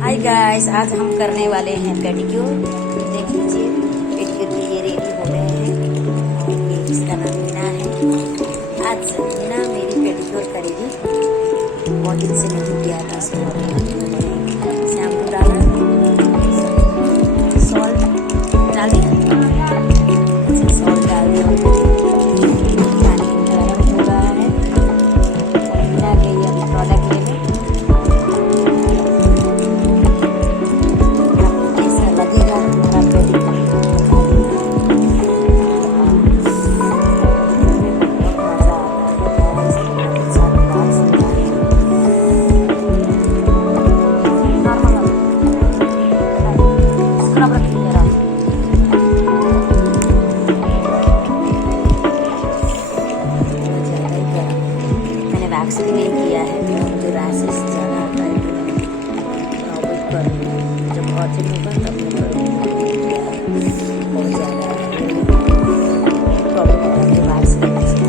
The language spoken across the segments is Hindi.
हाय गाइस, आज हम करने वाले हैं पेडिक्योर। देख लीजिए, पेडिक्योर के लिए रेडी हो रहे हैं और ये इसका नाम मीना है। आज मीना मेरी पेडिक्योर करेगी। बहुत दिन से नहीं किया था इसको। शैम्पू डाला, सॉल्ट डाल दिया, सॉल्ट डाल दिया और पानी गर्म हो रहा है। और मीना गई अभी प्रोडक्ट लेने। वैक्स भी नहीं किया है, मुझे रैशेस ज़्यादा आता है तो मैं अवॉइड करूँगी। जब कॉटन होगा तब मैं करूँगी। बहुत ज़्यादा प्रॉब्लम होता है वैक्स करने से।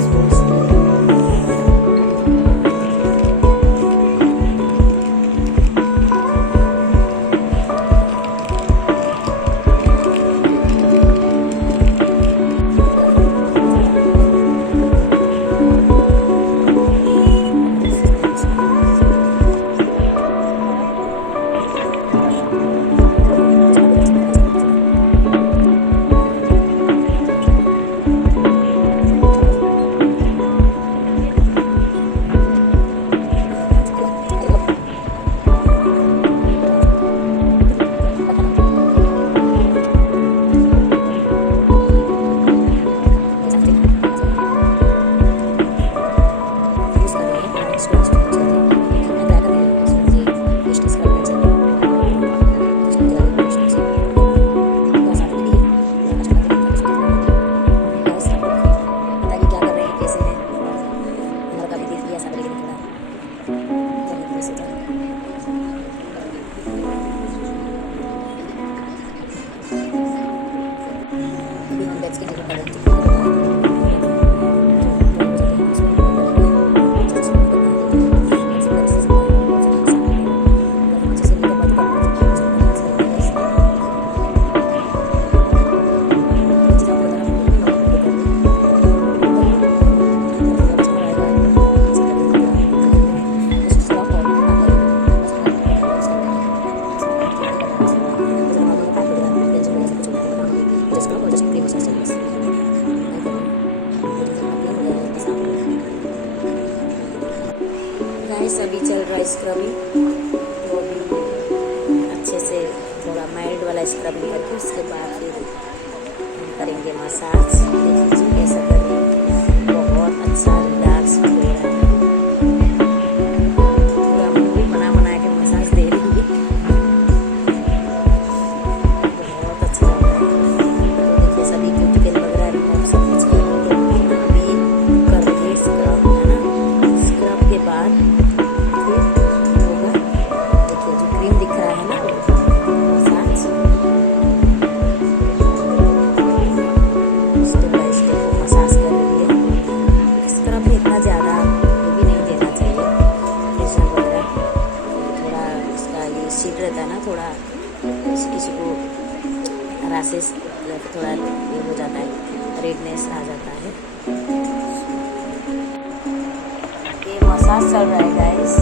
अभी चल रहा है स्क्रबिंग, तो अभी अच्छे से थोड़ा माइल्ड वाला स्क्रबिंग करके उसके बाद फिर हम करेंगे मसाज। देख लीजिए कैसा कर रही है, बहुत अच्छा रिलैक्स हो रहा है। पूरा मूवी बना के मसाज दे रही है, बहुत अच्छा लग रहा है। तो देखिए सभी क्यूटिकल वगैरह रिमूव सब कुछ करके अभी कर रही है स्क्रब, है ना। स्क्रब के बाद शीट रहता है ना, थोड़ा किसी को रैशेस थोड़ा ये हो जाता है, रेडनेस आ जाता है। ये मसाज चल रहा है गाइस।